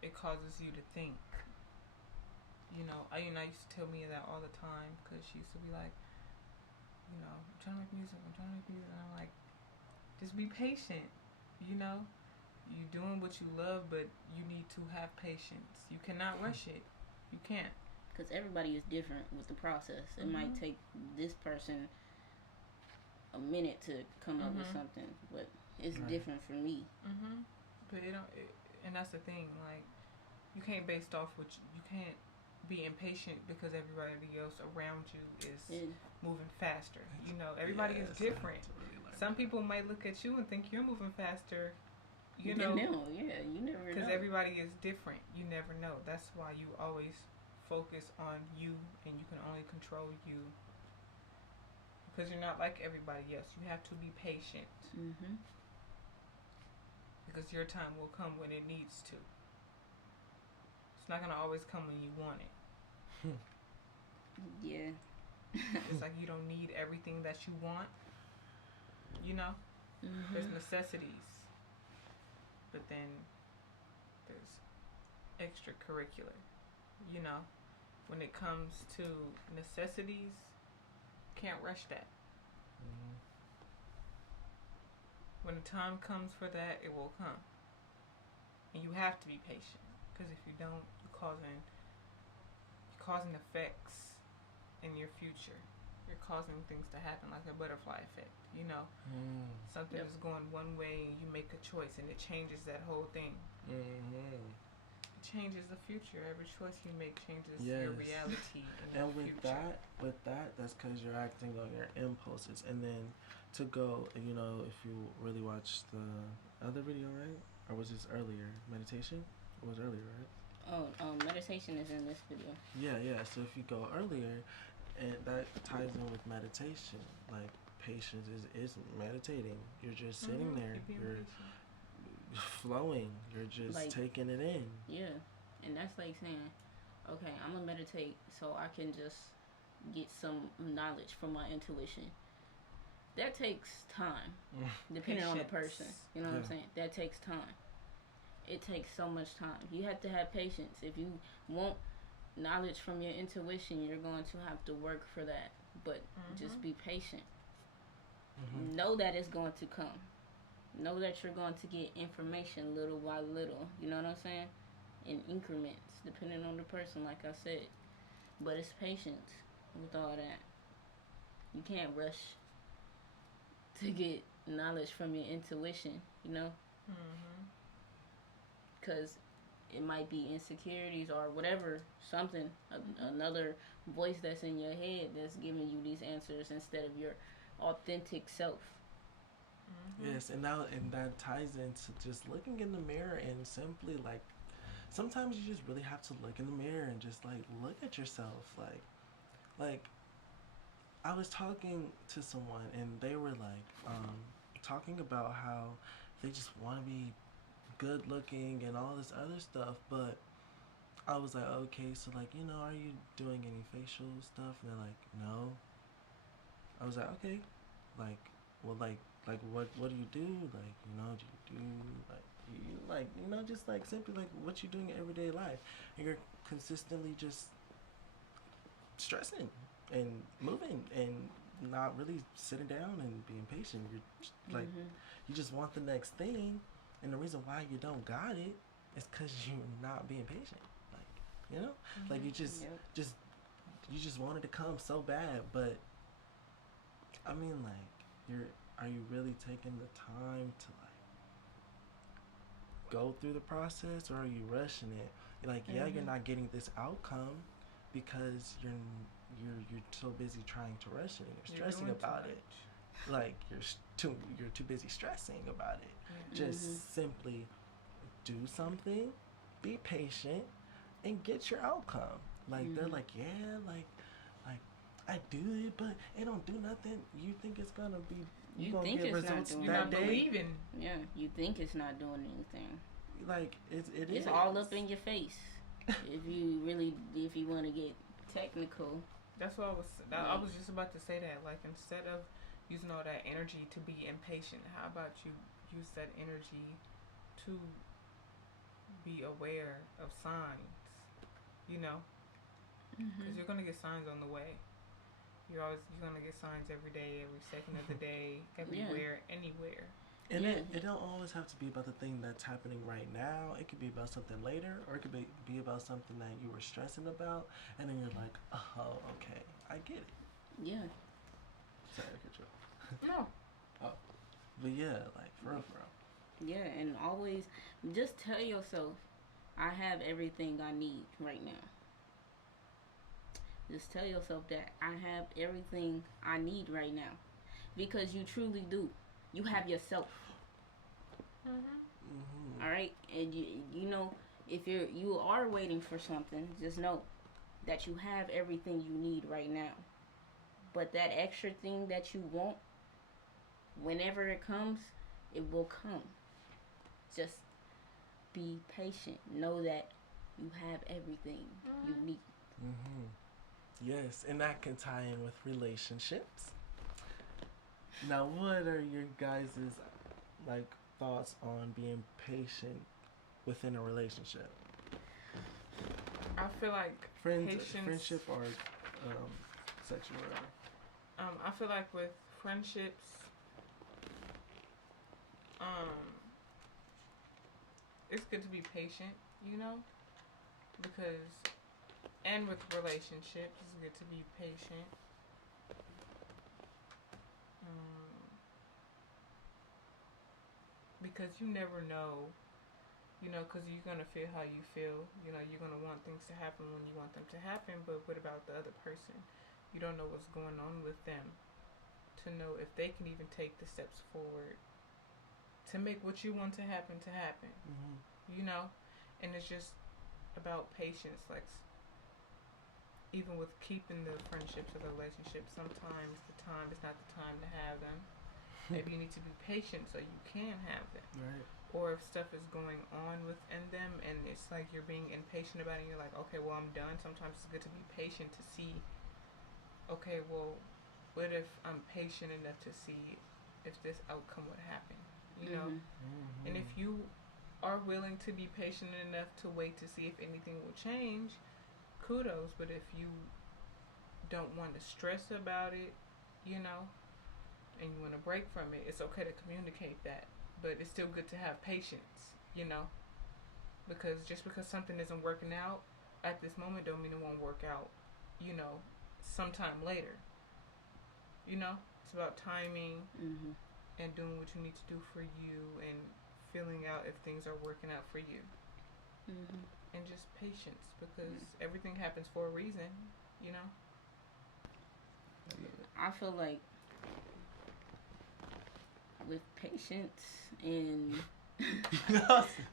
it causes you to think. I used to tell Mia that all the time because she used to be like, I'm trying to make music, and I'm like, just be patient, You're doing what you love, but you need to have patience. You cannot rush it. You can't. Because everybody is different with the process. It might take this person a minute to come up with something, but it's different for me. But and that's the thing. Like, you can't base off you can't be impatient because everybody else around you is moving faster. Everybody is different. Really Some people might look at you and think you're moving faster. You never know. Because everybody is different. You never know. That's why you always focus on you, and you can only control you. Because you're not like everybody else. You have to be patient. Because your time will come when it needs to. It's not going to always come when you want it. Yeah. It's like you don't need everything that you want. There's necessities. But then there's extracurricular. When it comes to necessities, can't rush that. When the time comes for that, it will come. And you have to be patient. Because if you don't, you're causing effects in your future. you're causing things to happen, like a butterfly effect. You know, something Yep. is going one way, and you make a choice, and it changes that whole thing. It changes the future. Every choice you make changes your Yes. reality and your And future. with that, that's because you're acting on your impulses. And then to go, you know, if you really watch the other video, right? Or was this earlier? Meditation? It was earlier, right? Oh, meditation is in this video. Yeah, yeah. So if you go earlier, and that ties in with meditation, like patience is meditating. You're just sitting there, You're being you're patient. flowing, you're just Like- taking it in. Yeah, and that's like saying, okay, I'm gonna meditate so I can just get some knowledge from my intuition. That takes time, depending on the person. You know what I'm Yeah. saying? That takes time. It takes so much time. You have to have patience. If you want knowledge from your intuition, you're going to have to work for that. But just be patient. Know that it's going to come. Know that you're going to get information little by little. You know what I'm saying? In increments, depending on the person, like I said. But it's patience with all that. You can't rush to get knowledge from your intuition, you know? Because it might be insecurities or whatever, something, another voice that's in your head that's giving you these answers instead of your authentic self. Yes, and that ties into just looking in the mirror and simply like sometimes you just really have to look in the mirror and just like look at yourself like I was talking to someone and they were like talking about how they just want to be good looking and all this other stuff, but I was like, okay, so like, you know, are you doing any facial stuff? And they're like, no. I was like, okay, like, well, like what do you do? Like, you know, do you do like you know, just like simply like what you do in your everyday life, and you're consistently just stressing and moving and not really sitting down and being patient. You're just, like, you just want the next thing, and the reason why you don't got it is because you're not being patient. Like, you know, like you just you just wanted to come so bad, but I mean, like, are you really taking the time to like go through the process, or are you rushing it? Like, yeah, you're not getting this outcome because you're so busy trying to rush it and you're stressing about it. Like you're too busy stressing about it. Just simply do something, be patient, and get your outcome. Like they're like, yeah, like I do it, but it don't do nothing. You think it's gonna be? You gonna think get it's not results doing You're that not day? believing. Yeah, you think it's not doing anything. Like it is. It's all up in your face. if you want to get technical. That's what I was just about to say that. Like, instead of using all that energy to be impatient, how about you use that energy to be aware of signs? You know, because you're gonna get signs on the way. You're gonna get signs every day, every second of the day, everywhere, anywhere. And it don't always have to be about the thing that's happening right now. It could be about something later, or it could be about something that you were stressing about, and then you're like, oh, okay, I get it. Yeah. Sorry, I cut you off. No. Oh, but yeah, like for real. Yeah, and always just tell yourself, I have everything I need right now. Just tell yourself that I have everything I need right now, because you truly do. You have yourself. All right, and you know, if you are waiting for something, just know that you have everything you need right now. But that extra thing that you want, whenever it comes, it will come. Just be patient. Know that you have everything you need. Yes, and that can tie in with relationships. Now, what are your guys' like thoughts on being patient within a relationship? I feel like Friendship or sexual. I feel like with friendships, it's good to be patient, you know, and with relationships, it's good to be patient. Because you never know, because you're going to feel how you feel. You're going to want things to happen when you want them to happen, but what about the other person? You don't know what's going on with them to know if they can even take the steps forward to make what you want to happen. And it's just about patience. Like, even with keeping the friendships or the relationships, sometimes the time is not the time to have them. Maybe you need to be patient so you can have them. Right. Or if stuff is going on within them and it's like you're being impatient about it and you're like, okay, well, I'm done. Sometimes it's good to be patient to see, okay, well, what if I'm patient enough to see if this outcome would happen, And if you are willing to be patient enough to wait to see if anything will change, kudos. But if you don't want to stress about it, and you want to break from it, it's okay to communicate that. But it's still good to have patience, because just because something isn't working out at this moment don't mean it won't work out, sometime later. It's about timing and doing what you need to do for you and feeling out if things are working out for you. And just patience, because everything happens for a reason, I feel like with patience and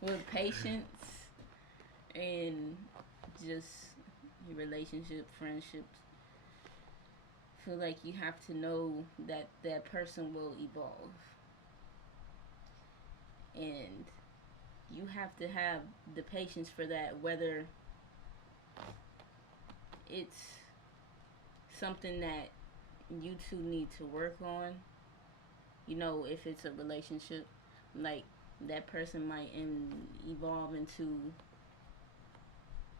with patience and just relationship, friendships, I feel like you have to know that that person will evolve, and you have to have the patience for that, whether it's something that you two need to work on. If it's a relationship, like, that person might evolve into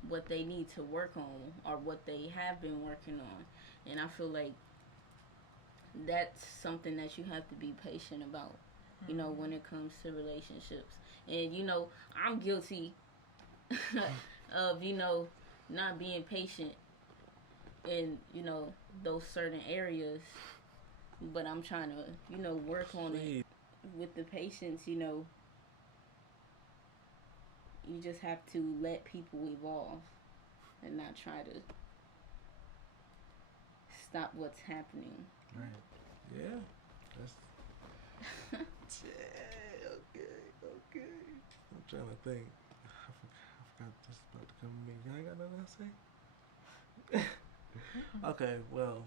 what they need to work on or what they have been working on. And I feel like that's something that you have to be patient about, when it comes to relationships. And, I'm guilty of, not being patient in, those certain areas. But I'm trying to, work on it with the patience, You just have to let people evolve and not try to stop what's happening. Right. Yeah. That's... okay. I'm trying to think. I forgot this about to come to me. Y'all ain't got nothing to say? Okay, well,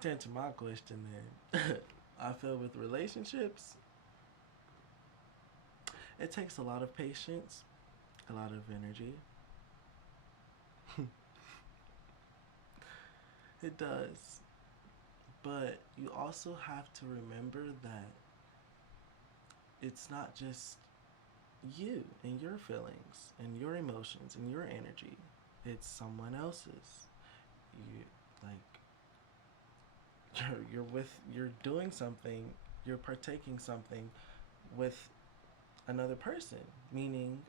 to answer my question then, I feel with relationships, it takes a lot of patience, a lot of energy. It does. But you also have to remember that it's not just you and your feelings and your emotions and your energy. It's someone else's. You, like, you're doing something, you're partaking something with another person, meaning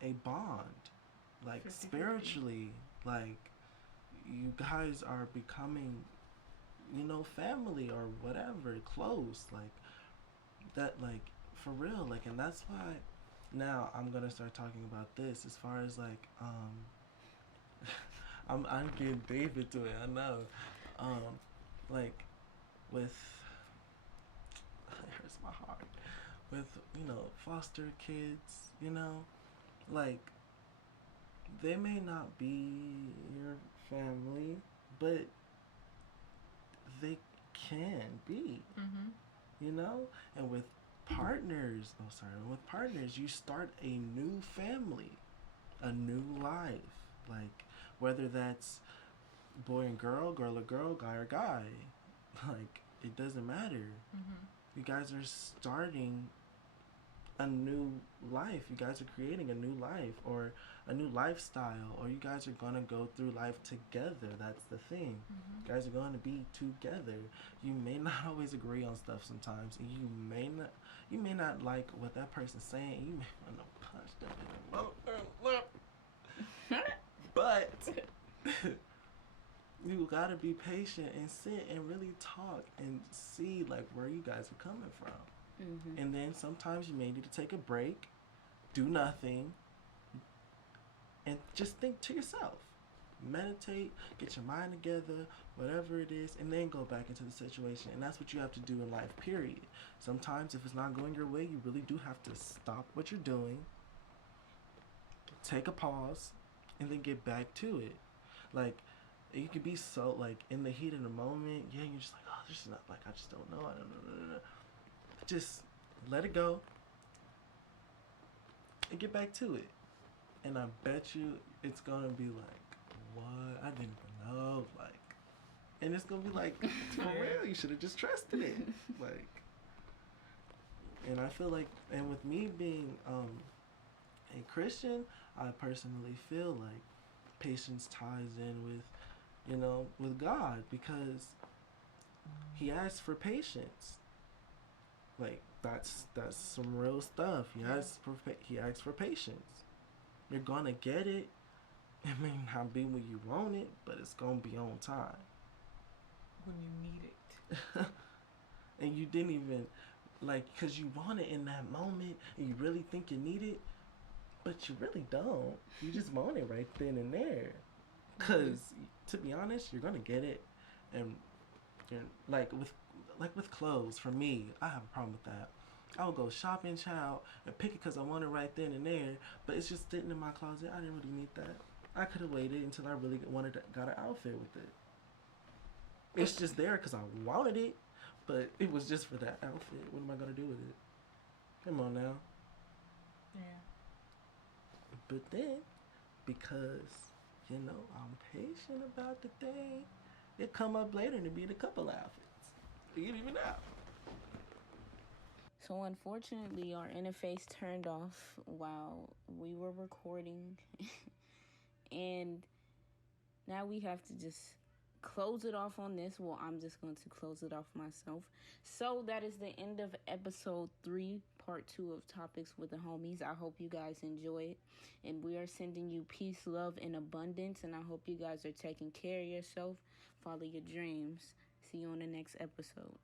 a bond, like 50-50. Spiritually, like, you guys are becoming, family or whatever, close, like that, like, for real, like. And that's why now I'm gonna start talking about this as far as, like, I'm getting deep into it, I know. Like, with, it hurts my heart, with, foster kids, like, they may not be your family, but they can be, and with partners, you start a new family, a new life, like, whether that's boy and girl or girl, guy or guy, like, it doesn't matter. You guys are starting a new life. You guys are creating a new life or a new lifestyle, or you guys are gonna go through life together. That's the thing. You guys are going to be together. You may not always agree on stuff sometimes, and you may not like what that person's saying. You may want to punch them in the lip. But you gotta be patient and sit and really talk and see like where you guys are coming from. And then sometimes you may need to take a break, do nothing, and just think to yourself. Meditate, get your mind together, whatever it is, and then go back into the situation. And that's what you have to do in life, period. Sometimes if it's not going your way, you really do have to stop what you're doing, take a pause, and then get back to it. Like, you can be so, like, in the heat of the moment, yeah, you're just like, oh, this is not, like, I just don't know, I don't know. Just let it go and get back to it. And I bet you it's gonna be like, what? I didn't even know. Like, and it's gonna be like, for real, you should have just trusted it. Like, and I feel like, and with me being a Christian, I personally feel like patience ties in with, you know, with God, because He asks for patience. Like, that's some real stuff. He asks for patience. You're gonna get it. It may not be when you want it, but it's gonna be on time. When you need it. And you didn't even, like, because you want it in that moment, and you really think you need it, but you really don't. You just want it right then and there. Because, to be honest, you're gonna get it. And, like with clothes, for me, I have a problem with that. I would go shopping, child, and pick it because I want it right then and there, but it's just sitting in my closet. I didn't really need that. I could have waited until I really got an outfit with it. It's just there because I wanted it, but it was just for that outfit. What am I going to do with it? Come on now. Yeah. But then, because, you know, I'm patient about the thing, it come up later and it be in a couple outfits. You didn't even know. So unfortunately, our interface turned off while we were recording. And now we have to just close it off on this. Well, I'm just going to close it off myself. So that is the end of episode 3, part 2 of Topics with the Homies. I hope you guys enjoy it. And we are sending you peace, love, and abundance. And I hope you guys are taking care of yourself. Follow your dreams. See you on the next episode.